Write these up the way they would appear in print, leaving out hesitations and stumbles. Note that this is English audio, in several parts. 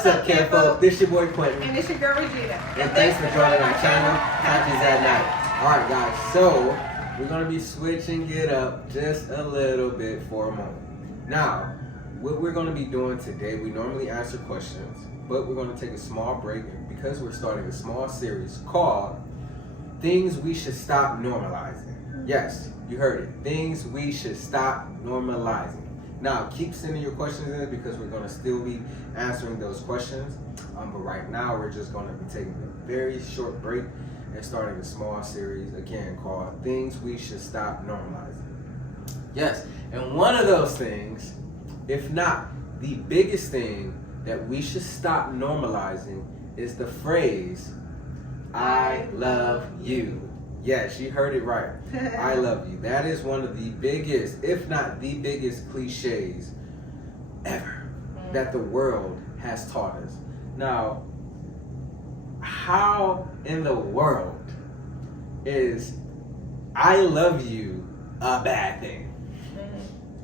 What's up, Campo? This your boy Quentin. And it's your girl Regina. And thanks for joining our channel, Conscious at Night. Alright guys, so we're going to be switching it up just a little bit for a moment. Now, what we're going to be doing today, we normally answer questions, but we're going to take a small break because we're starting a small series called Things We Should Stop Normalizing. Yes, you heard it. Things we should stop normalizing. Now, keep sending your questions in because we're going to still be answering those questions. But right now, we're just going to be taking a very short break and starting a small series, again, called Things We Should Stop Normalizing. Yes, and one of those things, if not the biggest thing that we should stop normalizing, is the phrase, I love you. Yes, you heard it right. I love you. That is one of the biggest, if not the biggest cliches ever that the world has taught us. Now, how in the world is I love you a bad thing?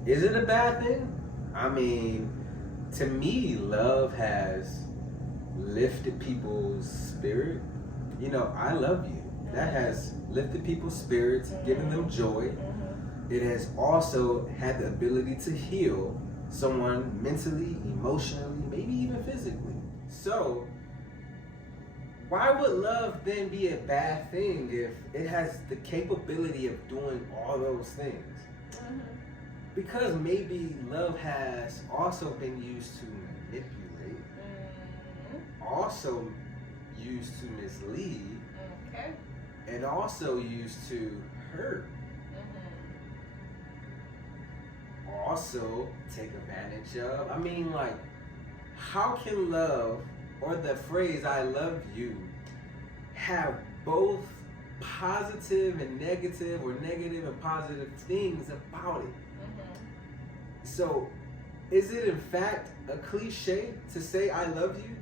Is it a bad thing? I mean, to me, love has lifted people's spirit. You know, I love you. That has lifted people's spirits, given them joy. It has also had the ability to heal someone mentally, emotionally, maybe even physically. So, why would love then be a bad thing if it has the capability of doing all those things? Because maybe love has also been used to manipulate, also used to mislead, and also used to hurt, also take advantage of. I mean, like, how can love or the phrase I love you have both positive and negative or negative and positive things about it? So, is it in fact a cliche to say I love you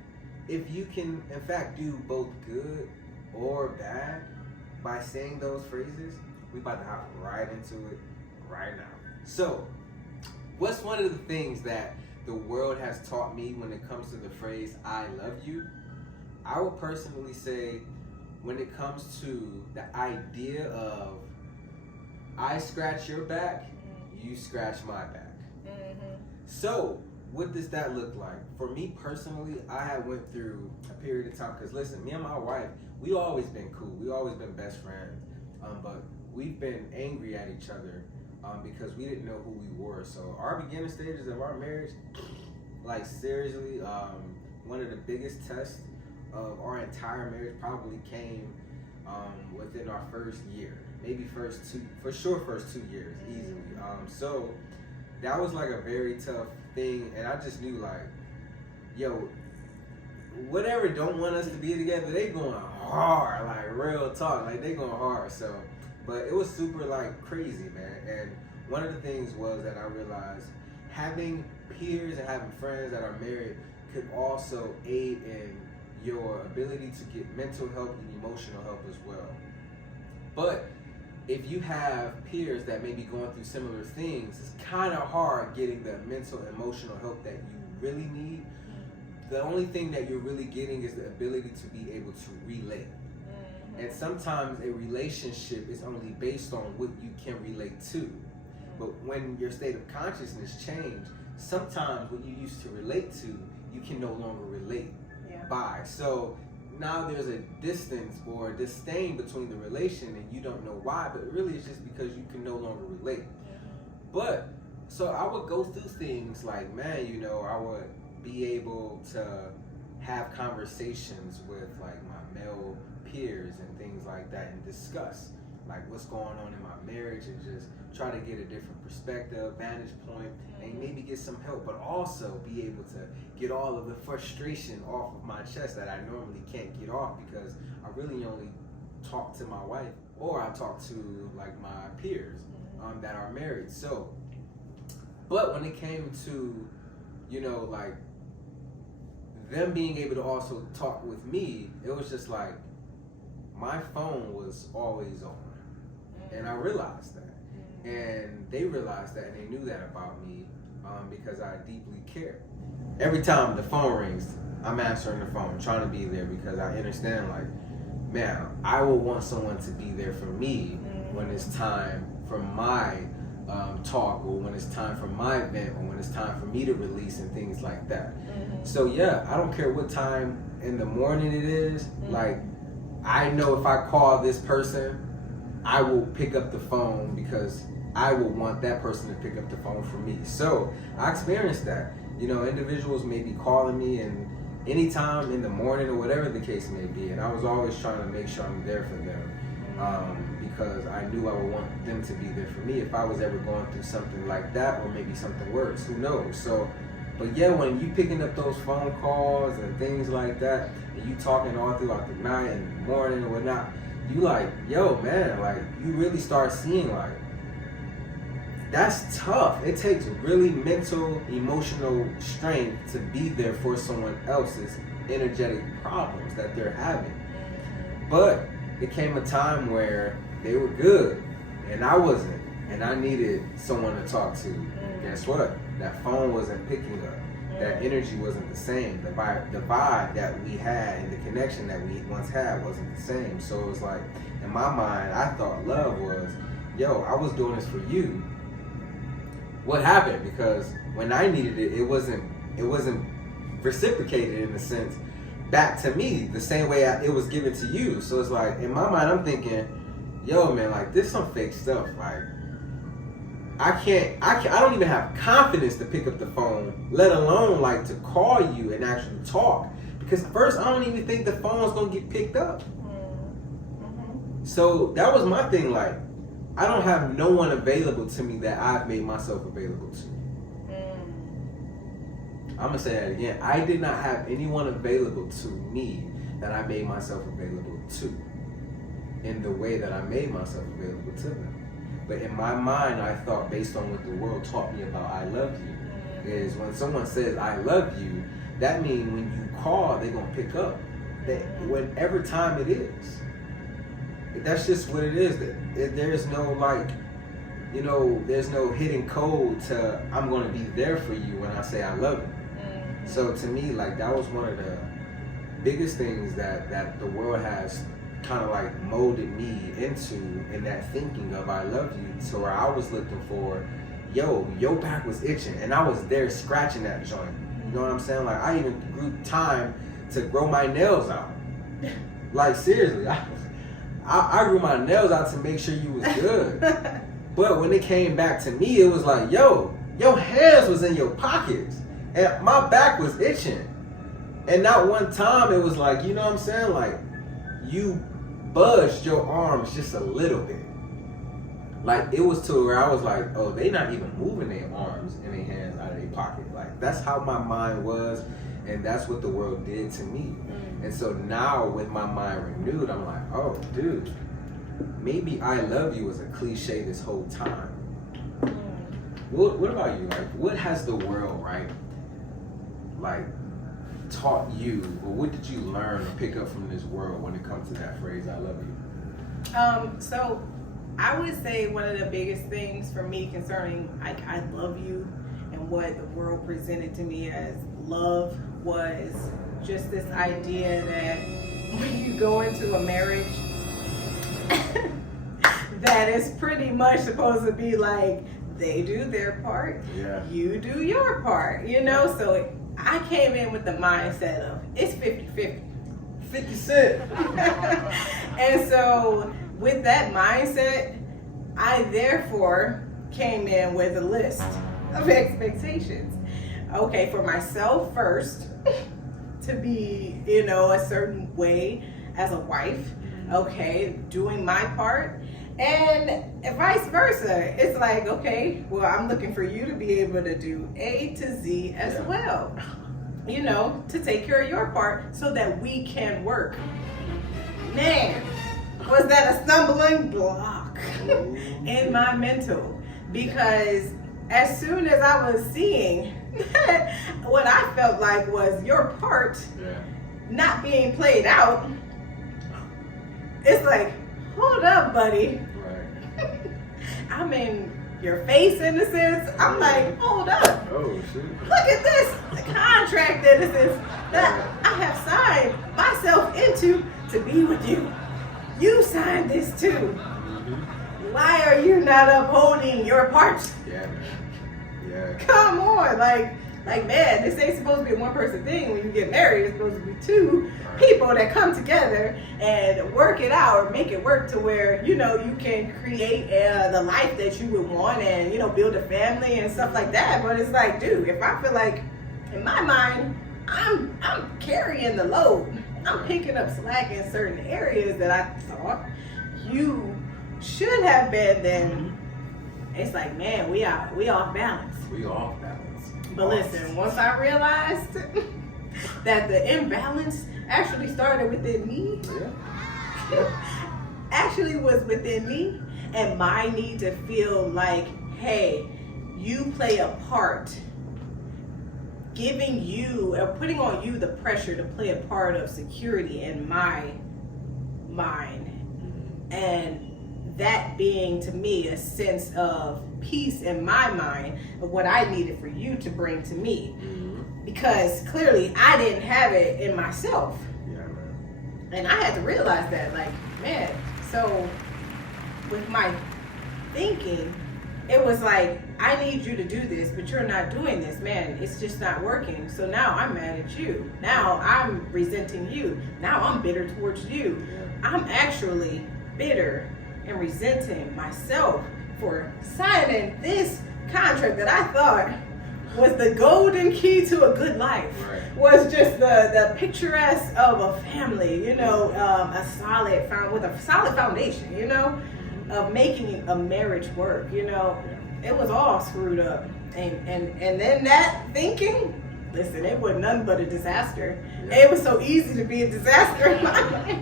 if you can in fact do both good or bad by saying those phrases? We about to hop right into it right now. So, what's one of the things that the world has taught me when it comes to the phrase I love you? I would personally say when it comes to the idea of I scratch your back, you scratch my back. So, what does that look like? For me personally, I had went through a period of time, because listen, me and my wife, we always been cool. We always been best friends. But we've been angry at each other because we didn't know who we were. So our beginning stages of our marriage, like seriously, one of the biggest tests of our entire marriage probably came within our first year. Maybe first 2 years, easily. So that was like a very tough thing, and I just knew like, yo, whatever don't want us to be together, they going hard, like real talk, like they going hard. So, but it was super like crazy, man. And one of the things was that I realized having peers and having friends that are married could also aid in your ability to get mental help and emotional help as well. But if you have peers that may be going through similar things, it's kind of hard getting the mental and emotional help that you really need. The only thing that you're really getting is the ability to be able to relate. And sometimes a relationship is only based on what you can relate to. But when your state of consciousness change, sometimes what you used to relate to, you can no longer relate by. So now there's a distance or a disdain between the relation, and you don't know why, but really it's just because you can no longer relate. But, so I would go through things like, man, you know, I would be able to have conversations with like my male peers and things like that and discuss like what's going on in my marriage and just try to get a different perspective, vantage point, and maybe get some help, but also be able to get all of the frustration off of my chest that I normally can't get off because I really only talk to my wife or I talk to like my peers that are married. So, but when it came to, you know, like them being able to also talk with me, it was just like my phone was always on. And I realized that. And they realized that and they knew that about me. because I deeply care. Every time the phone rings, I'm answering the phone, trying to be there because I understand, like, man, I will want someone to be there for me when it's time for my talk, or when it's time for my event, or when it's time for me to release and things like that. So yeah, I don't care what time in the morning it is. Like, I know if I call this person, I will pick up the phone because I will want that person to pick up the phone for me. So I experienced that. You know, individuals may be calling me and anytime in the morning or whatever the case may be, and I was always trying to make sure I'm there for them, because I knew I would want them to be there for me if I was ever going through something like that, or maybe something worse, who knows. So, but yeah, when you picking up those phone calls and things like that, and you talking all throughout the night and the morning or whatnot, you like, yo man, like, you really start seeing, like, that's tough. It takes really mental, emotional strength to be there for someone else's energetic problems that they're having. But it came a time where they were good and I wasn't, and I needed someone to talk to. Guess what? That phone wasn't picking up. That energy wasn't the same. The vibe that we had and the connection that we once had wasn't the same. So it was like, in my mind, I thought love was, yo, I was doing this for you. What happened? Because when I needed it, it wasn't reciprocated in a sense back to me the same way it was given to you. So it's like, in my mind, I'm thinking, yo man, like, this some fake stuff. Like, I don't even have confidence to pick up the phone, let alone like to call you and actually talk. Because first, I don't even think the phone's gonna get picked up. So that was my thing, like, I don't have no one available to me that I've made myself available to. I'm gonna say that again. I did not have anyone available to me that I made myself available to in the way that I made myself available to them. But in my mind, I thought, based on what the world taught me about I love you, is when someone says I love you, that means when you call, they're gonna pick up. Whatever time it is. That's just what it is. There's no, like, you know, there's no hidden code to I'm gonna be there for you when I say I love you. So to me, like, that was one of the biggest things that the world has kind of like molded me into, in that thinking of I love you, to where I was looking for, yo, your back was itching, and I was there scratching that joint. You know what I'm saying? Like, I even grew time to grow my nails out. Like, seriously, I grew my nails out to make sure you was good. But when it came back to me, it was like, yo, your hands was in your pockets, and my back was itching. And not one time it was like, you know what I'm saying? Like, you budged your arms just a little bit. Like, it was to where I was like, oh, they not even moving their arms and their hands out of their pocket. Like, that's how my mind was, and that's what the world did to me. And so now with my mind renewed, I'm like, oh, dude, maybe I love you was a cliche this whole time. What about you? Like, what has the world, right, like, taught you, or what did you learn or pick up from this world when it comes to that phrase, I love you? So I would say one of the biggest things for me concerning, like, I love you and what the world presented to me as love was just this idea that when you go into a marriage, that is pretty much supposed to be like, they do their part, you do your part, you know? So I came in with the mindset of, it's 50-50. 50 Cent. And so with that mindset, I therefore came in with a list of expectations. Okay, for myself first, to be, you know, a certain way as a wife, okay, doing my part, and vice versa. It's like, okay, well, I'm looking for you to be able to do A to Z as well, you know, to take care of your part so that we can work. Man, was that a stumbling block in my mental, because as soon as I was seeing what I felt like was your part not being played out, it's like, hold up, buddy. Right. I'm in your face in a sense. I'm like, hold up. Oh, shit. Look at this contract that I have signed myself into to be with you. You signed this too. Mm-hmm. Why are you not upholding your parts? Yeah, man. Yeah. Come on, like man, this ain't supposed to be a one person thing. When you get married, it's supposed to be two people that come together and work it out or make it work to where, you know, you can create the life that you would want and, you know, build a family and stuff like that. But it's like, dude, if I feel like in my mind, I'm carrying the load. I'm picking up slack in certain areas that I thought you should have been, then it's like, man, we off balance. We off balance. But listen, once I realized that the imbalance actually started within me, actually was within me, and my need to feel like, hey, you play a part, giving you or putting on you the pressure to play a part of security in my mind, and that being to me a sense of peace in my mind of what I needed for you to bring to me. Mm-hmm. Because clearly I didn't have it in myself. Yeah, man. And I had to realize that, like, man, so with my thinking, it was like, I need you to do this, but you're not doing this, man. It's just not working. So now I'm mad at you. Now I'm resenting you. Now I'm bitter towards you. Yeah. I'm actually bitter and resenting myself for signing this contract that I thought was the golden key to a good life. Right. Was just the picturesque of a family, you know, with a solid foundation, you know, of making a marriage work, you know. It was all screwed up. And then that thinking, listen, it was nothing but a disaster. Yeah. It was so easy to be a disaster in my life.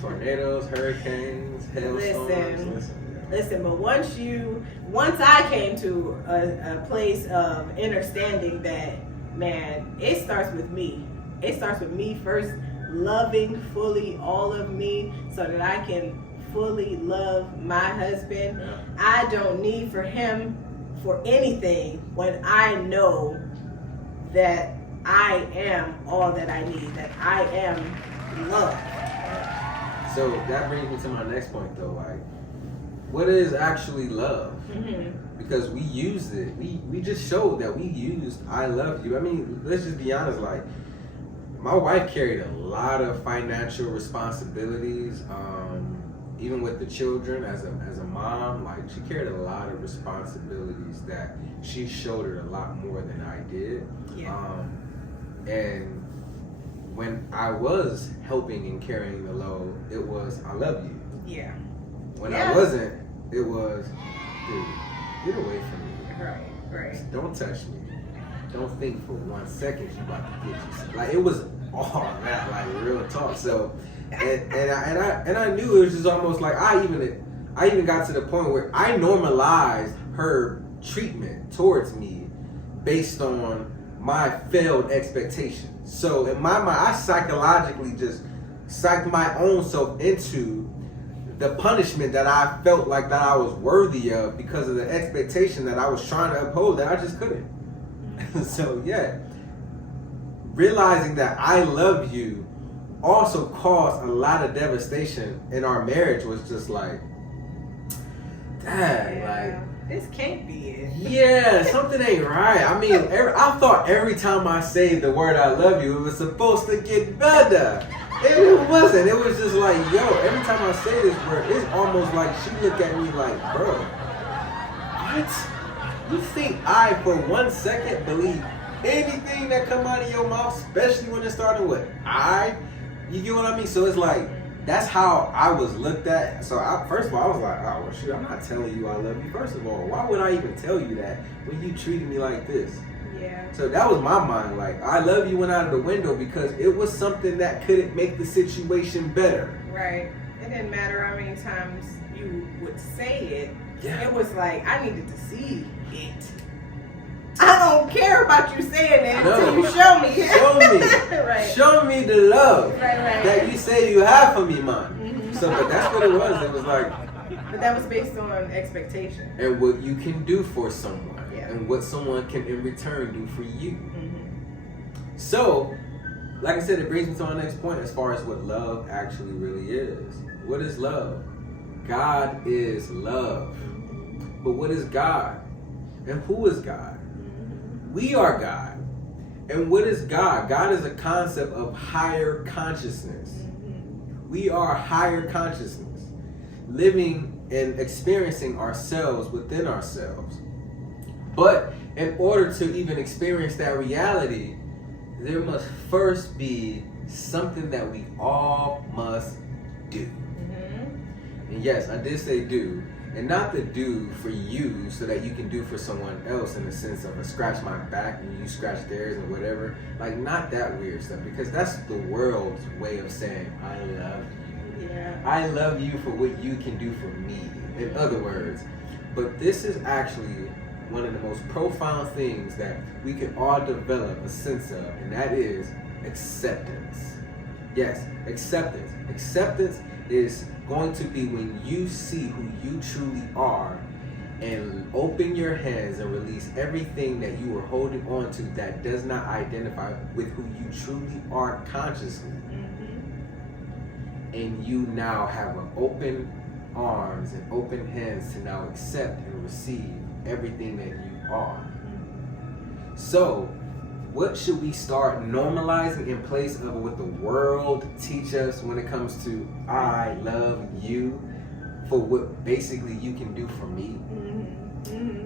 Tornadoes, hurricanes, hailstorms. Listen, but once I came to a place of understanding that, man, it starts with me. It starts with me first loving fully all of me so that I can fully love my husband. Yeah. I don't need for him for anything when I know that I am all that I need, that I am loved. So that brings me to my next point though, like, what is actually love? Mm-hmm. Because we used it. We just showed that we used I love you. I mean, let's just be honest, like, my wife carried a lot of financial responsibilities, even with the children as a mom. Like, she carried a lot of responsibilities that she shouldered a lot more than I did. Yeah. And when I was helping and carrying the load, it was I love you. Yeah. When I wasn't, it was, dude, get away from me. Right. Don't touch me. Don't think for 1 second you about to get you. Like, it was all that, like, real talk. So, and I knew it was just almost like I even got to the point where I normalized her treatment towards me based on my failed expectations. So in my mind, I psychologically just psyched my own self into the punishment that I felt like that I was worthy of because of the expectation that I was trying to uphold that I just couldn't. So yeah, realizing that I love you also caused a lot of devastation in our marriage. Was just like, dang, like, this can't be it. Yeah, something ain't right. I mean, I thought every time I say the word I love you, it was supposed to get better. It wasn't. It was just like, yo, every time I say this word, it's almost like she looked at me like, bro, what? You think I, for 1 second, believe anything that come out of your mouth, especially when it started with I? You get what I mean? So it's like, that's how I was looked at. So first of all, I was like, oh, well, shoot, I'm not telling you I love you. First of all, why would I even tell you that when you treated me like this? Yeah. So that was my mind. Like, I love you went out of the window because it was something that couldn't make the situation better. Right. It didn't matter how many times you would say it. Yeah. It was like, I needed to see it. I don't care about you saying it until you show me. Show me. Right. Show me the love Right. that you say you have for me, man. Mm-hmm. So, but that's what it was. It was like, But that was based on expectation. And what you can do for someone. Yeah. And what someone can in return do for you. Mm-hmm. So, like I said, it brings me to our next point as far as what love actually really is. What is love? God is love. But what is God? And who is God? We are God. And what is God? God is a concept of higher consciousness. We are higher consciousness, living and experiencing ourselves within ourselves. But in order to even experience that reality, there must first be something that we all must do. And yes, I did say do, and not the do for you so that you can do for someone else in the sense of a scratch my back and you scratch theirs and whatever. Like, not that weird stuff, because that's the world's way of saying, I love you. Yeah. I love you for what you can do for me, in other words. But this is actually one of the most profound things that we can all develop a sense of, and that is acceptance. Yes, acceptance. Acceptance is going to be when you see who you truly are and open your hands and release everything that you were holding on to that does not identify with who you truly are consciously. And you now have an open arms and open hands to now accept and receive everything that you are. So, what should we start normalizing in place of what the world teach us when it comes to I love you for what basically you can do for me?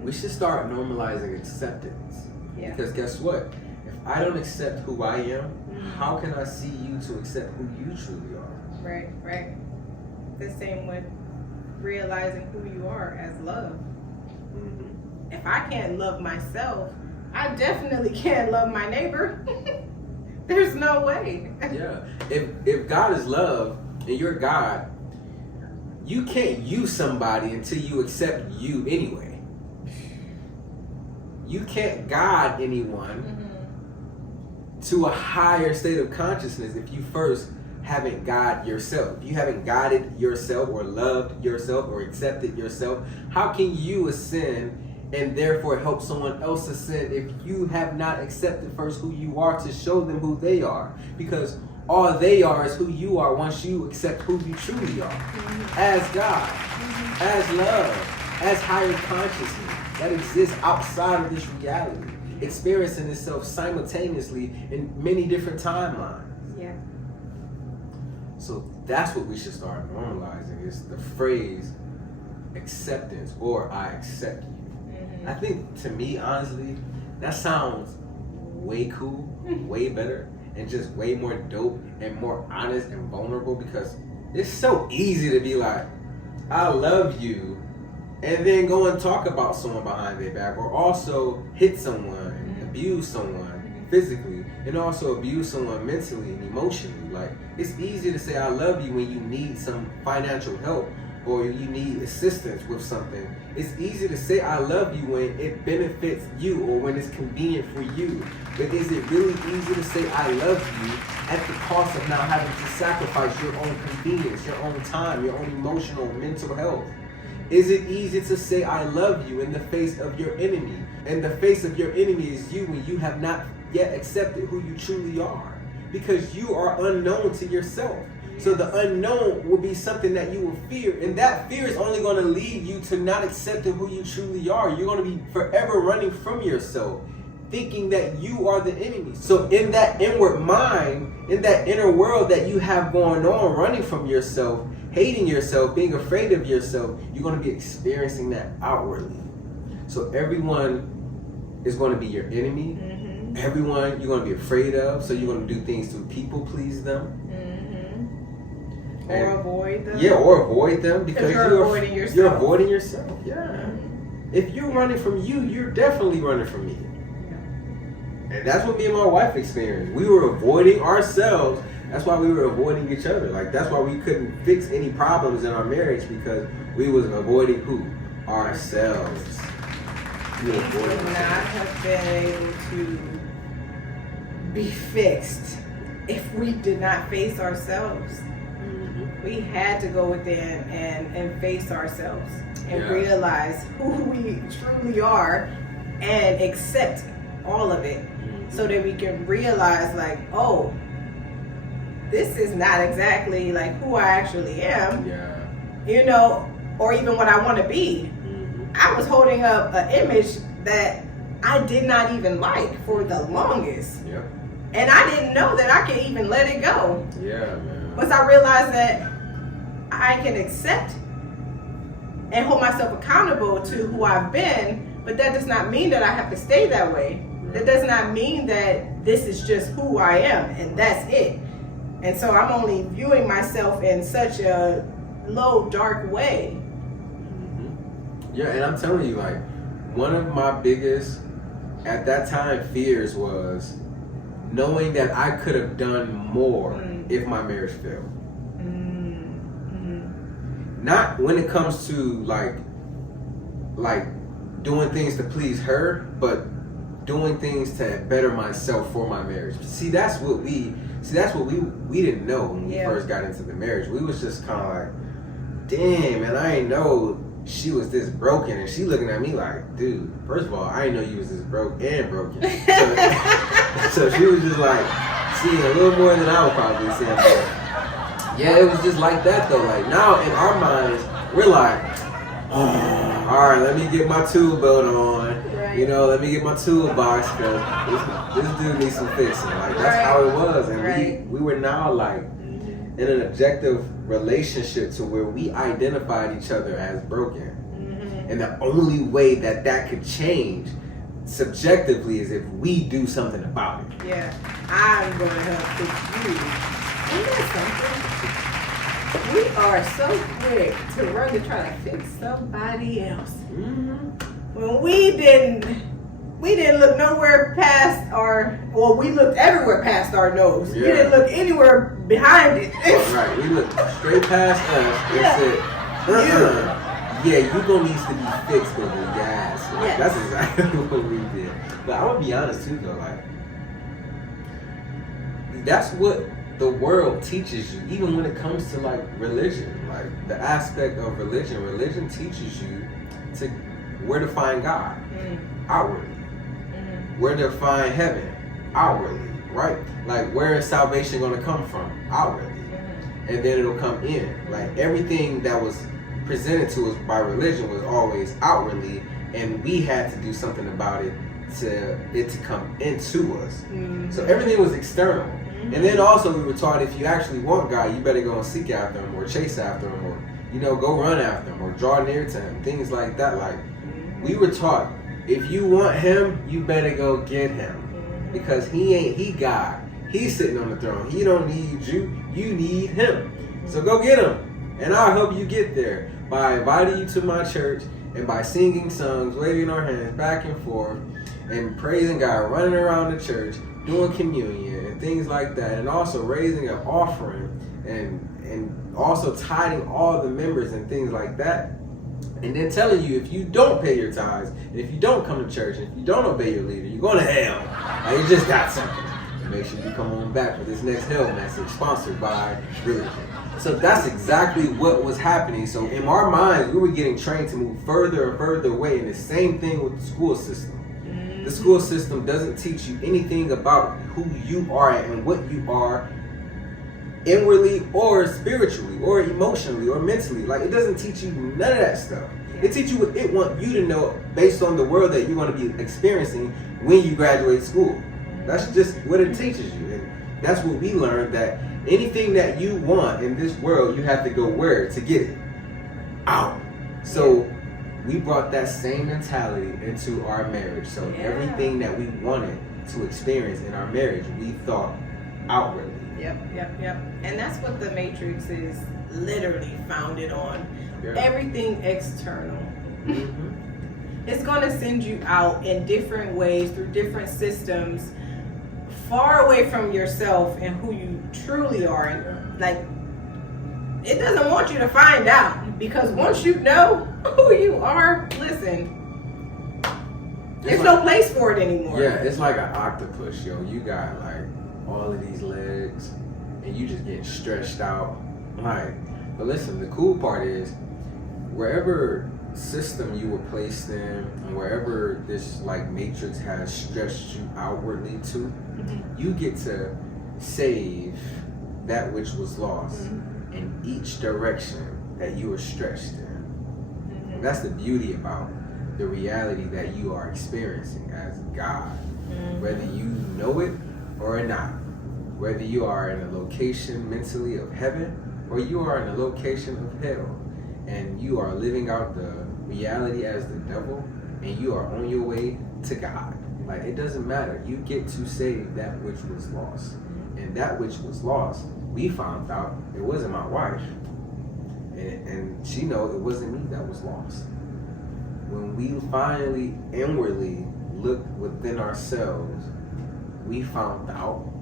We should start normalizing acceptance. Yeah. Because guess what? If I don't accept who I am, how can I see you to accept who you truly are? Right, right. The same with realizing who you are as love. If I can't love myself, I definitely can't love my neighbor. There's no way. Yeah. If God is love and you're God, you can't use somebody until you accept you anyway. You can't guide anyone to a higher state of consciousness if you first haven't guided yourself. If you haven't guided yourself or loved yourself or accepted yourself, how can you ascend and therefore help someone else ascend if you have not accepted first who you are to show them who they are? Because all they are is who you are once you accept who you truly are. As God, as love, as higher consciousness that exists outside of this reality, experiencing itself simultaneously in many different timelines. Yeah. So that's what we should start normalizing, is the phrase acceptance, or I accept you. I think, to me, honestly, that sounds way cool, way better, and just way more dope and more honest and vulnerable, because it's so easy to be like, I love you, and then go and talk about someone behind their back, or also hit someone, abuse someone physically, and also abuse someone mentally and emotionally. Like, it's easy to say I love you when you need some financial help or you need assistance with something. It's easy to say I love you when it benefits you or when it's convenient for you. But is it really easy to say I love you at the cost of now having to sacrifice your own convenience, your own time, your own emotional, mental health? Is it easy to say I love you in the face of your enemy? And the face of your enemy is you when you have not yet accepted who you truly are. Because you are unknown to yourself. So the unknown will be something that you will fear. And that fear is only going to lead you to not accepting who you truly are. You're going to be forever running from yourself, thinking that you are the enemy. So in that inward mind, in that inner world that you have going on, running from yourself, hating yourself, being afraid of yourself, you're going to be experiencing that outwardly. So everyone is going to be your enemy. Everyone you're going to be afraid of. So you're going to do things to people please them. Or avoid them. Yeah, or avoid them because you're avoiding yourself. You're avoiding yourself. Yeah. If you're running from you, you're definitely running from me. And that's what me and my wife experienced. We were avoiding ourselves. That's why we were avoiding each other. Like, that's why we couldn't fix any problems in our marriage, because we was avoiding who? Ourselves. We would not have been able to be fixed if we did not face ourselves. We had to go within and face ourselves and Yeah. realize who we truly are and accept all of it, so that we can realize, like, oh, this is not exactly like who I actually am, Yeah. you know, or even what I want to be. I was holding up an image that I did not even like for the longest. Yep. And I didn't know that I could even let it go. Yeah, man. Once I realized that I can accept and hold myself accountable to who I've been, but that does not mean that I have to stay that way. That does not mean that this is just who I am and that's it. And so I'm only viewing myself in such a low, dark way. Yeah, and I'm telling you, like, one of my biggest, at that time, fears was knowing that I could have done more if my marriage failed. Not when it comes to like doing things to please her, but doing things to better myself for my marriage. See, that's what we didn't know when we first got into the marriage. We was just kind of like, damn, man, I ain't know she was this broken, and she looking at me like, dude, first of all, I didn't know you was this broke and broken. So she was just like seeing a little more than I would probably see. Yeah, it was just like that though. Like now in our minds, we're like, oh, all right, let me get my tool belt on. Right. You know, let me get my toolbox because this dude needs some fixing. Like that's how it was, and we were now like in an objective relationship to where we identified each other as broken. And the only way that could change subjectively is if we do something about it. Yeah, I'm going to help fix you. Isn't that something? We are so quick to run to try to fix somebody else. When we didn't look nowhere past we looked everywhere past our nose. Yeah. We didn't look anywhere behind it. Right, we looked straight past us and said, yeah, you gonna need to be fixed over gas. Like, that's exactly what we did. But I'm gonna be honest too though, like that's what the world teaches you, even when it comes to like religion. Like the aspect of religion teaches you to where to find God outwardly, where to find heaven outwardly, right? Like where is salvation gonna come from outwardly, and then it'll come in. Like everything that was presented to us by religion was always outwardly, and we had to do something about it to come into us. So everything was external. And then also we were taught if you actually want God, you better go and seek after him, or chase after him, or go run after him, or draw near to him, things like that. Like we were taught if you want him, you better go get him, because he God. He's sitting on the throne. He don't need you. You need him. So go get him, and I'll help you get there by inviting you to my church and by singing songs, waving our hands back and forth, and praising God, running around the church, doing communion and things like that, and also raising an offering and also tithing all the members and things like that. And then telling you if you don't pay your tithes, and if you don't come to church, and if you don't obey your leader, you're going to hell. Like, you just got something. And make sure you come on back for this next hell message sponsored by religion. So that's exactly what was happening. So in our minds, we were getting trained to move further and further away. And the same thing with the school system. The school system doesn't teach you anything about who you are and what you are inwardly or spiritually or emotionally or mentally. Like, it doesn't teach you none of that stuff. It teaches you what it wants you to know based on the world that you're going to be experiencing when you graduate school. That's just what it teaches you. And that's what we learned, that anything that you want in this world, you have to go where to get it? Out. So we brought that same mentality into our marriage. So everything that we wanted to experience in our marriage, we thought outwardly. Yep. And that's what the Matrix is literally founded on. Everything external. It's going to send you out in different ways, through different systems, far away from yourself and who you truly are. And like, it doesn't want you to find out, because once you know who you are, listen, there's no place for it anymore. Yeah, it's like an octopus, yo. You got like all of these legs, and you just getting stretched out. Like, But listen, the cool part is, wherever system you were placed in, and wherever this like matrix has stretched you outwardly to, you get to save that which was lost in each direction that you were stretched in. And that's the beauty about the reality that you are experiencing as God, whether you know it or not, whether you are in a location mentally of heaven or you are in a location of hell, and you are living out the reality as the devil, and you are on your way to God. Like, it doesn't matter. You get to save that which was lost. And that which was lost, we found out it wasn't my wife. And she know it wasn't me that was lost. When we finally inwardly looked within ourselves, we found out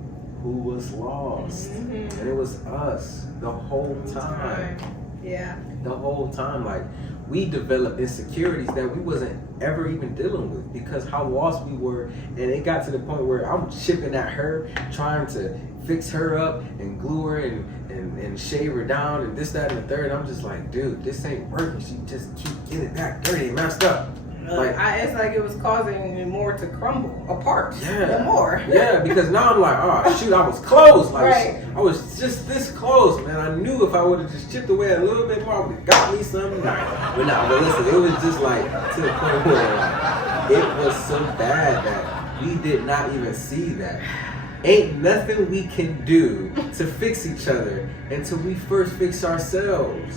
who was lost. And it was us the whole time. Yeah. The whole time. Like, we developed insecurities that we wasn't ever even dealing with because how lost we were. And it got to the point where I'm chipping at her, trying to fix her up and glue her and shave her down and this, that, and the third. I'm just like, dude, this ain't working. She just keep getting it back dirty and messed up. Like, it's like it was causing me more to crumble apart. Yeah. More. Yeah, because now I'm like, oh shoot, I was close. Like, right. I was just this close, man. I knew if I would have just chipped away a little bit more, I would have got me something. But listen, it was just like to the point where like, it was so bad that we did not even see that. Ain't nothing we can do to fix each other until we first fix ourselves.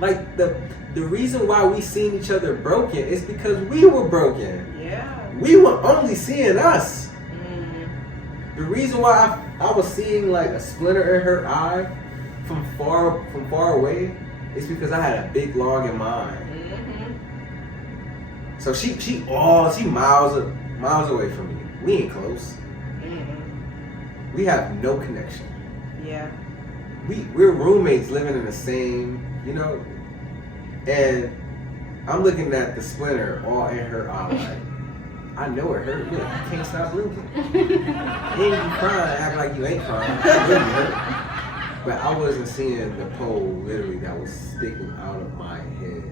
Like, the reason why we seen each other broken is because we were broken. Yeah. We were only seeing us. The reason why I was seeing like a splinter in her eye from far away is because I had a big log in mine. So she miles away from me. We ain't close. We have no connection. Yeah. We're roommates living in the same, and I'm looking at the splinter all in her eye. Like, I know it hurt. Look, you can't stop blinking. You ain't crying, act like you ain't crying. It really hurt. But I wasn't seeing the pole literally that was sticking out of my head.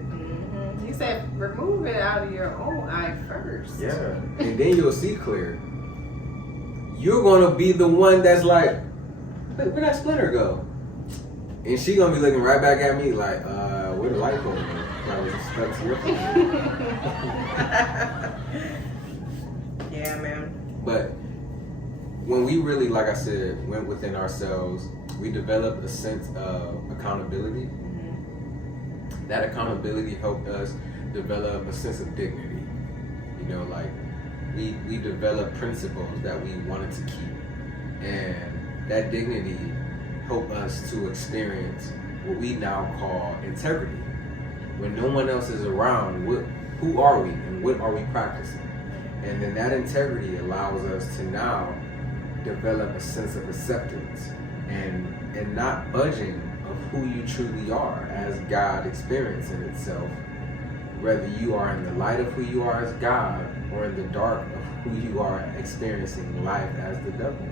You said remove it out of your own eye first. Yeah, and then you'll see clear. You're gonna be the one that's like, where'd that splinter go? And she gonna be looking right back at me like, where the light bulb go? That was stuck to your phone. Yeah, man. But when we really, like I said, went within ourselves, we developed a sense of accountability. That accountability helped us develop a sense of dignity. Like, we developed principles that we wanted to keep. And that dignity helped us to experience what we now call integrity. When no one else is around, who are we and what are we practicing? And then that integrity allows us to now develop a sense of acceptance and not budging of who you truly are as God experiencing itself, whether you are in the light of who you are as God or in the dark of who you are experiencing life as the devil.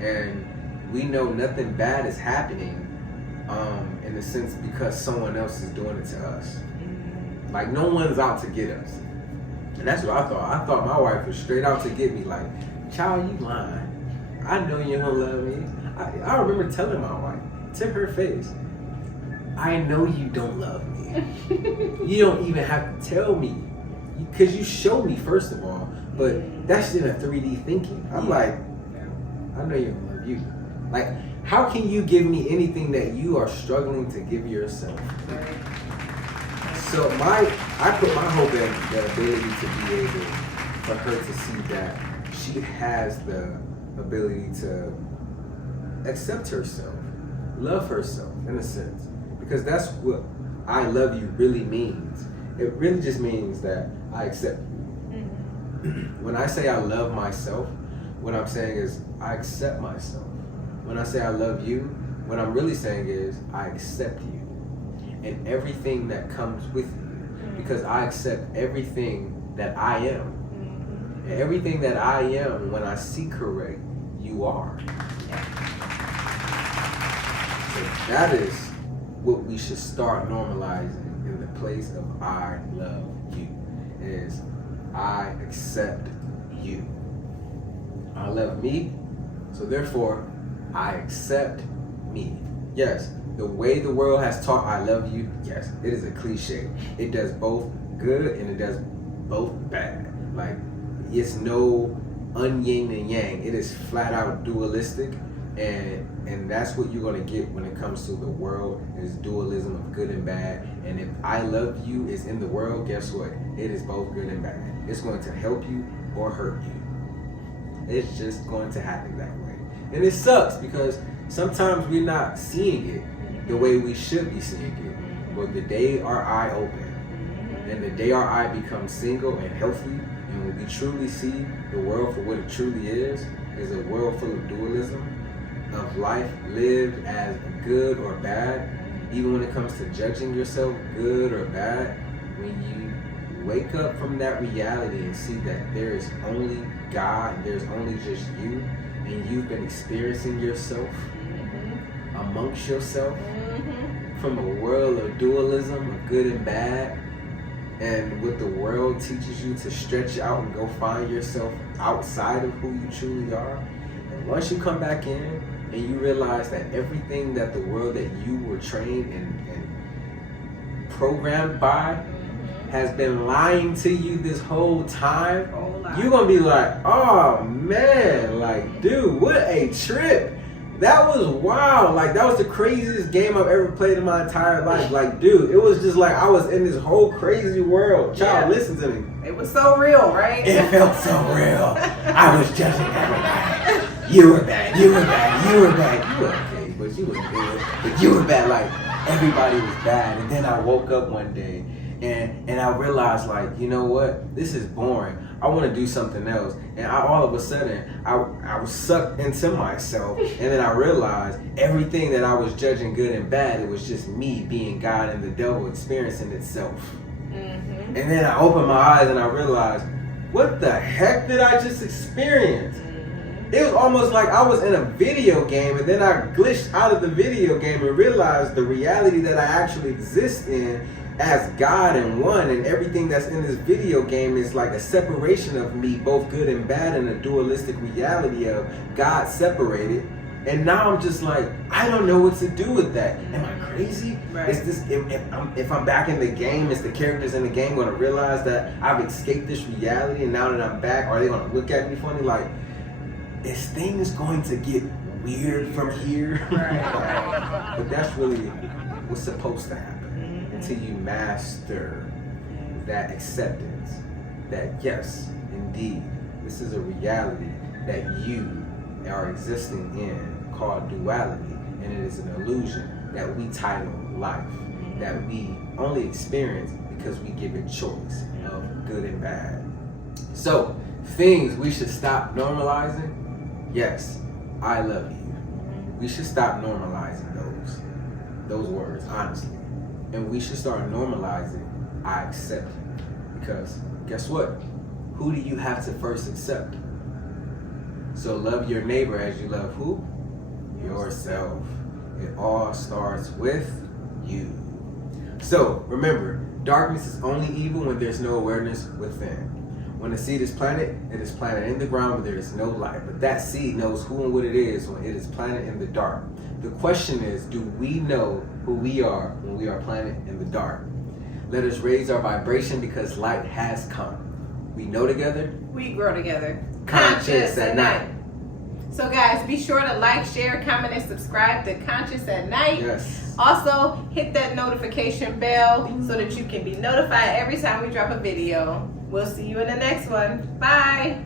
And we know nothing bad is happening in the sense because someone else is doing it to us. Like, no one's out to get us. And that's what I thought. I thought my wife was straight out to get me. Like, child, you lying. I know you don't love me. I remember telling my wife to her face, I know you don't love me. You don't even have to tell me. Because you show me, first of all. But that's in a 3D thinking. I'm like, I know you don't love you. Like, how can you give me anything that you are struggling to give yourself? So I put my hope in the ability to be able for her to see that she has the ability to accept herself, love herself in a sense. Because that's what I love you really means. It really just means that I accept you. When I say I love myself, what I'm saying is I accept myself. When I say I love you, what I'm really saying is I accept you and everything that comes with you, because I accept everything that I am. And everything that I am, when I see correct, you are. So that is what we should start normalizing in the place of I love you is I accept you. I love me, so therefore I accept me. Yes, the way the world has taught I love you, yes, it is a cliche. It does both good and it does both bad. Like, it's no yin and yang. It is flat out dualistic, and that's what you're gonna get when it comes to the world, is dualism of good and bad. And if I love you is in the world, guess what? It is both good and bad. It's going to help you or hurt you. It's just going to happen that way. And it sucks because sometimes we're not seeing it the way we should be seeing it. But the day our eye open, and the day our eye becomes single and healthy, and when we truly see the world for what it truly is a world full of dualism, of life lived as good or bad, even when it comes to judging yourself good or bad. When you wake up from that reality and see that there is only God, there's only just you, and you've been experiencing yourself amongst yourself from a world of dualism of good and bad, and what the world teaches you to stretch out and go find yourself outside of who you truly are. And once you come back in and you realize that everything that the world that you were trained and programmed by has been lying to you this whole time, you're gonna be like, oh man, like, dude, what a trip. That was wild. Like, that was the craziest game I've ever played in my entire life. Like, dude, it was just like I was in this whole crazy world. Child, listen to me. It was so real, right? It felt so real. I was judging everybody. You were bad, you were bad, you were bad. You were okay, but you were good. But you were bad. Like, everybody was bad. And then I woke up one day and I realized, like, you know what? This is boring. I want to do something else. And all of a sudden, I was sucked into myself. And then I realized everything that I was judging good and bad, it was just me being God and the devil experiencing itself. And then I opened my eyes and I realized, what the heck did I just experience? It was almost like I was in a video game, and then I glitched out of the video game and realized the reality that I actually exist in as God and one, and everything that's in this video game is like a separation of me, both good and bad, in a dualistic reality of God separated. And now I'm just like, I don't know what to do with that. Am I crazy? Right. Is this, if I'm back in the game, is the characters in the game going to realize that I've escaped this reality, and now that I'm back, are they going to look at me funny? Like, is things going to get weird from here? Right. But that's really what's supposed to happen. Until you master that acceptance that yes, indeed, this is a reality that you are existing in called duality, and it is an illusion that we title life, that we only experience because we give it choice of good and bad. So, things we should stop normalizing, yes, I love you. We should stop normalizing those words, honestly. And we should start normalizing I accept you. Because guess what? Who do you have to first accept? So love your neighbor as you love who? Yourself. It all starts with you. So remember, darkness is only evil when there's no awareness within. When a seed is planted, it is planted in the ground where there is no light. But that seed knows who and what it is when it is planted in the dark. The question is, do we know who we are when we are planted in the dark? Let us raise our vibration because light has come. We know together. We grow together. Conscious at night. So guys, be sure to like, share, comment, and subscribe to Conscious at Night. Yes. Also, hit that notification bell so that you can be notified every time we drop a video. We'll see you in the next one. Bye.